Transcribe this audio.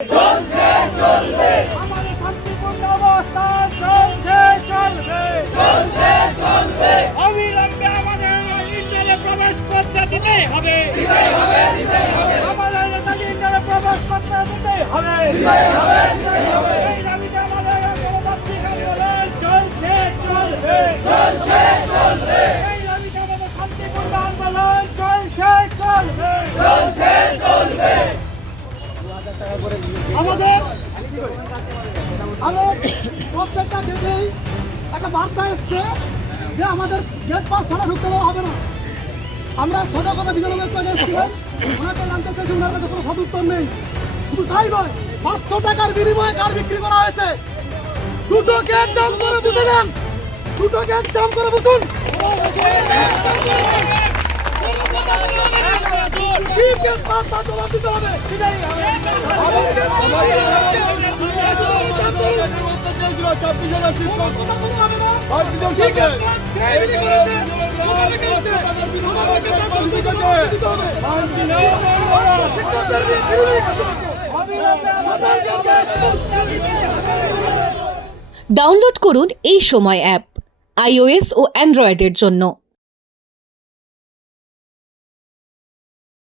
চলছে চলবে আমাদের শান্তিপূর্ণ অবস্থান চলছে চলবে চলছে চলবে অবিলম্বে আমাদের ইন্ডিয়াতে প্রবেশ করতে দিতেই হবে আমাদের নেতাকে ইন্ডিয়াতে প্রবেশ করতে দিতেই হবে এই দাবিতে আমাদের গণতান্ত্রিক আন্দোলন চলছে চলবে চলছে চলবে এই দাবিতে আমাদের শান্তিপূর্ণ আন্দোলন চলছে চলবে চলছে চলবে আমাদের প্রত্যেকটা গেটেই একটা বার্তা এসছে যে আমাদের গেট পাস ছাড়া ঢুকতে দেওয়া হবে না। আমরা সোজা কথা বিজয়নগর করে এসেছিলাম, ওনাকে জানতে চাইছি ওনার কাছে কোনো সদুত্তর নেই। শুধু তাই নয়, 500 টাকার বিনিময়ে কার বিক্রি করা হয়েছে। দুটো গেট জাম করে বসে যান, দুটো গেট জাম করে বসুন। গেট পাস তা জবাব দিতে হবে। ডাউনলোড করুন এই সময় অ্যাপ iOS ও অ্যান্ড্রয়েডের জন্য।